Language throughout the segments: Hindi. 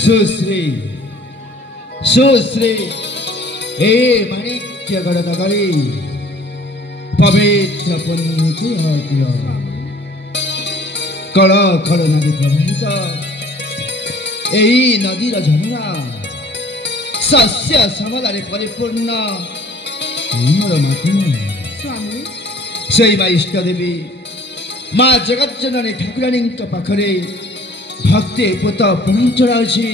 सुश्री सुश्री हे माणिक्यगढ़ नगरी पवित्र पुण्य कल कल नदी प्रवाहित यही नदीर झरना शस्य श्यामलारे परिपूर्ण मोर माटी स्वामी से माँ इष्ट देवी माँ जगत जननी ठाकुराणी पाखरे भक्ति पुत प्रणाम चढ़ाऊँगी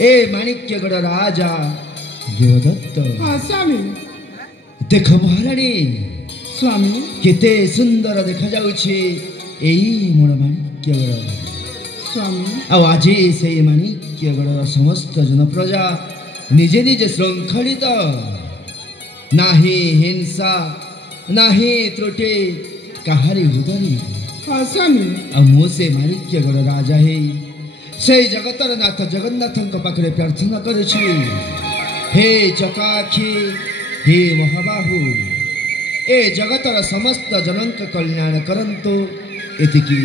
ए माणिक्यगढ़ राजा देवदत्त। हाँ स्वामी देख महाराणी स्वामी केते सुंदर देखा जाउछि एई मोर माणिक्यगढ़ स्वामी आज से माणिक्यगढ़ समस्त जन प्रजा निजे निजे श्रृंखलित नाही हिंसा नाही त्रुटि काहारी उदरी हाँ स्वामी मुझे माणिक्यगढ़ राजा है से जगतर नाथ जगन्नाथ पाखे प्रार्थना करुछि हे चकाखी हे महाबाहु ए जगतर समस्त जनक कल्याण करंतु एतिकी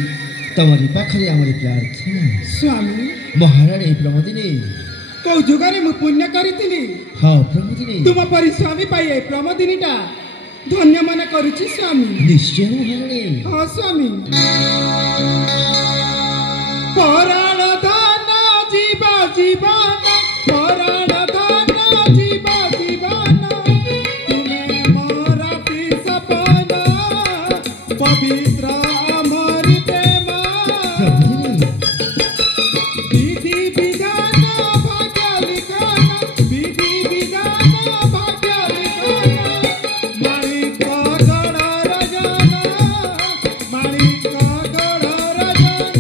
तमरी पाखरे आमर प्रार्थना स्वामी महाराणी प्रमोदिनी कौ जुगारे मु पुण्य करितिली हाँ प्रमोदिनी तुम परि स्वामी पाइए प्रमोदिनीटा धन्य मन करुछि स्वामी निश्चय महाराणी हाँ स्वामी पराण धन जीवा जीवन पराण धन जीवा जीवन तुम्हें मोरा सपन पवित्र अमर प्रेम विधि विधान भाग्य लिखन विधि विधान भाग्य लिखन माणिक गढ़ रजन माणिक गढ़ रजन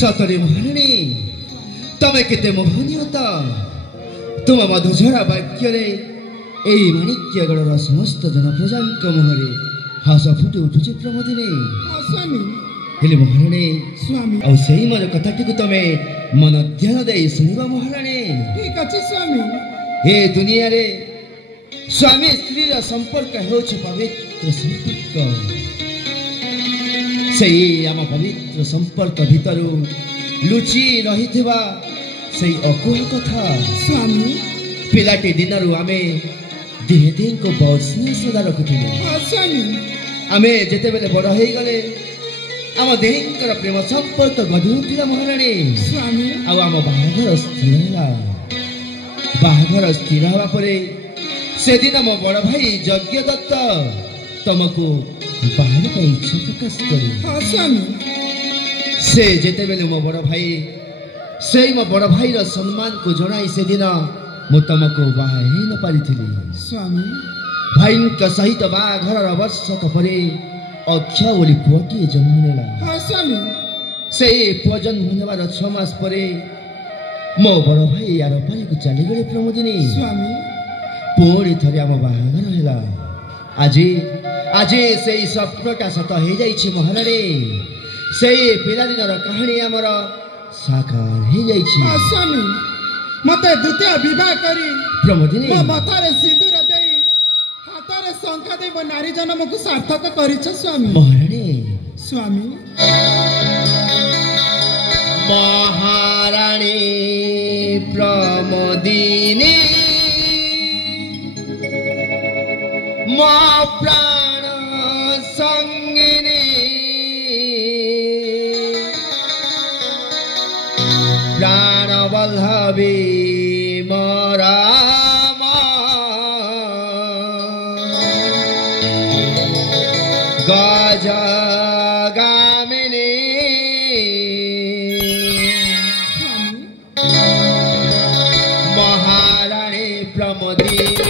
सतरे महाराणी तमे केते मोहनीय तो तुम मधुझरा वाक्य माणिक्यगढ़ समस्त जनप्रजा मुहरे हस फुटी उठुचे प्रमोदिनी स्वामी हेले महाराणी स्वामी आ से मन कथाटी तमे मन ध्यान दे शुणवा महाराणी ठीक अच्छे स्वामी हे दुनिया रे स्वामी स्त्री संपर्क होछि पवित्र संपर्क सही आम पवित्र संपर्क भितर लुचि रही से अकुह कथा स्वामी पिलाटी दिनरू आमे देह दिन को बहुत स्नेह सदा रखुथिलु स्वामी आमे जेते बेले बड़ होई गले आम देहकर प्रेम संपर्क गढ़ी उठिला महाराणी स्वामी आ आम बाहाघर स्थिर होला बाहाघर स्थिर हवा परे से दिन मो बड़ भाई यज्ञ दत्त तुमको बाहर का इच्छा प्रकाश करी स्वामी से जेते बेले मो बड़ भाई से मो बड़ भाई रो सम्मान को जणाई से दिन मु तुमको बाहा ही न पारिथिली स्वामी भाई का सहित बाहाघर वर्षक परे अक्ष बोली पुअटी जन्म नेला स्वामी से पुअ जन्म होनेबार 6 मास परे मो बड़ भाई यार पारी को चली गले प्रमोदिनी स्वामी पुणी थरे आम बाहाघर होला आज आज से स्वप्नटा सत हो जाइछि महाराणी से पिलादिनर कहानी आमर साकार हो जाइछि स्वामी मते द्वितीय विवाह करी प्रमोदिनी मो मथारे सिंदूर देई हाथरे शंखा देई मो नारी जन्म को सार्थक करिछ स्वामी महाराणी स्वामी महाराणी प्रमोदिनी मो प्राण संगिनी प्राण वल्लभी मोरा गज गामिनी महाराणी प्रमोदिनी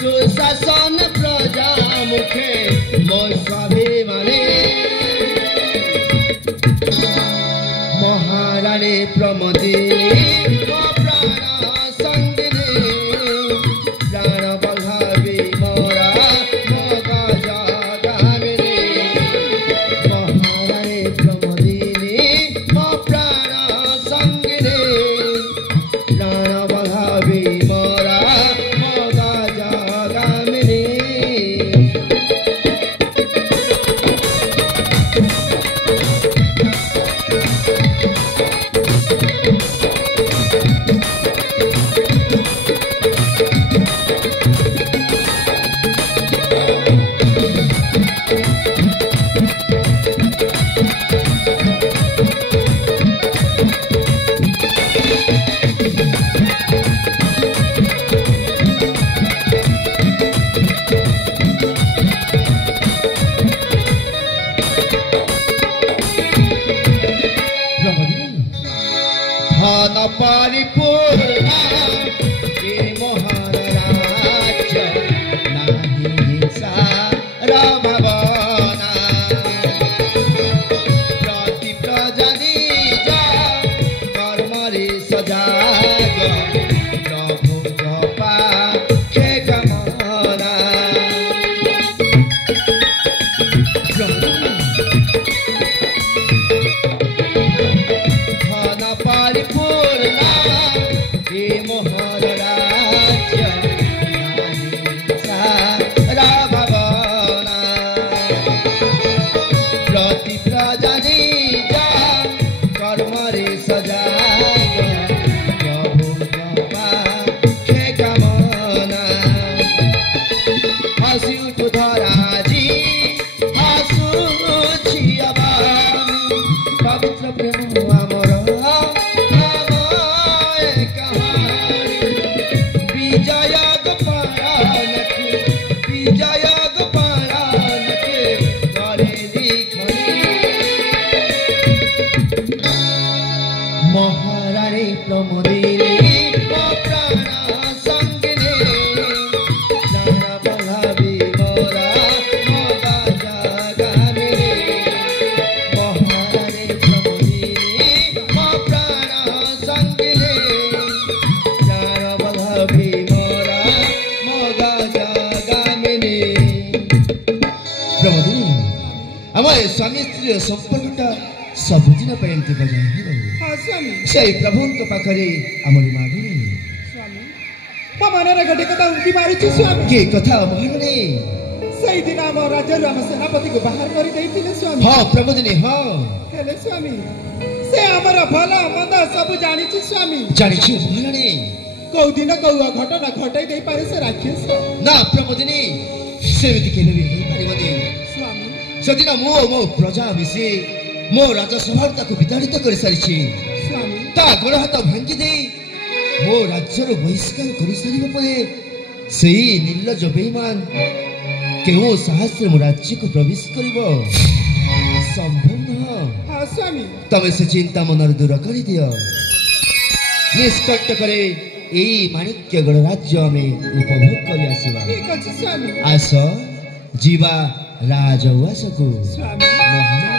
सुशासन प्रजा मुखे मोर स्वाभिमानी महाराणी प्रमोदिनी प्राण संगिनी प्राण वल्लभी मोरा मगज गामिनी महाराणी प्रमोदिनी प्राण संगिनी प्राण वल्लभी मोरा परिपूर्ण मोहन राज्य नाही हिंसा भावना प्रति प्रजा निज कर्मरे सजाग प्रभु पाखे कामना धन परिपूर्ण मोहन राज्य भावना प्रति प्रजा निज कर्मरे सजाग प्रभु पाखे कामना মহারানী প্রমোদিনী মো প্রাণ সঙ্গিনী প্রাণ বলাবি মোরা মগা জাগামিনী মহারানী প্রমোদিনী মো প্রাণ সঙ্গিনী প্রাণ বলাবি মোরা মগা জাগামিনী প্রমোদিনী আমার স্বামী স্ত্রীর সম্পর্কটা ସବୁଦିନ ପାଇଁ ଏମିତି ବଜାୟ ହେଉ ହଁ ସ୍ୱାମୀ ସେଇ ପ୍ରଭୁଙ୍କ ପାଖରେ ଆମରି ମାଗୁଣି ସ୍ୱାମୀ ମୋ ମନରେ ଗୋଟେ କଥା ଉଙ୍କି ମାରୁଛି ସ୍ୱାମୀ କି କଥା ମହାରାଣୀ ସେଇଦିନ ଆମ ରାଜ୍ୟରୁ ଆମ ସେନାପତିକୁ ବାହାର କରି ଦେଇଥିଲେ ସ୍ୱାମୀ ହଁ ପ୍ରଭୁଦିନୀ ହଁ ହେଲେ ସ୍ୱାମୀ ସେ ଆମର ଭଲ ମନ୍ଦ ସବୁ ଜାଣିଛି ସ୍ୱାମୀ ଜାଣିଛି ମହାରାଣୀ କୋଉ ଦିନ କୋଉ ଅଘଟଣା ଘଟାଇ ଦେଇପାରେ ସେ ରାକ୍ଷସ ନା ପ୍ରଭୁଦିନୀ ସେମିତି କେବେ ବି ହେଇପାରିବନି ସ୍ୱାମୀ ସେଦିନ ମୁଁ ଓ ମୋ ପ୍ରଜା ମିଶି ମୋ ରାଜସଭାରୁ ତାକୁ ବିତାଡ଼ିତ କରିସାରିଛି ସ୍ୱାମୀ ତା ଗୋଡ଼ ହାତ ଭାଙ୍ଗି ଦେଇ ମୋ ରାଜ୍ୟରୁ ବହିଷ୍କାର କରିସାରିବା ପରେ ସେଇ ନିର୍ଲଜ ବେଇମାନ କେଉଁ ସାହସରେ ମୋ ରାଜ୍ୟକୁ ପ୍ରବେଶ କରିବ ସମ୍ଭବ ନୁହଁ ହଁ ସ୍ୱାମୀ ତମେ ସେ ଚିନ୍ତା ମନରେ ଦୂର କରିଦିଅ ନିଷ୍କଟକରେ ଏଇ ମାଣିକ୍ୟଗଡ଼ ରାଜ୍ୟ ଆମେ ଉପଭୋଗ କରି ଆସିବା ଠିକ ଅଛି ସ୍ୱାମୀ ଆସ ଯିବା ରାଜଉଆସକୁ ସ୍ୱାମୀ ମହାରାଣୀ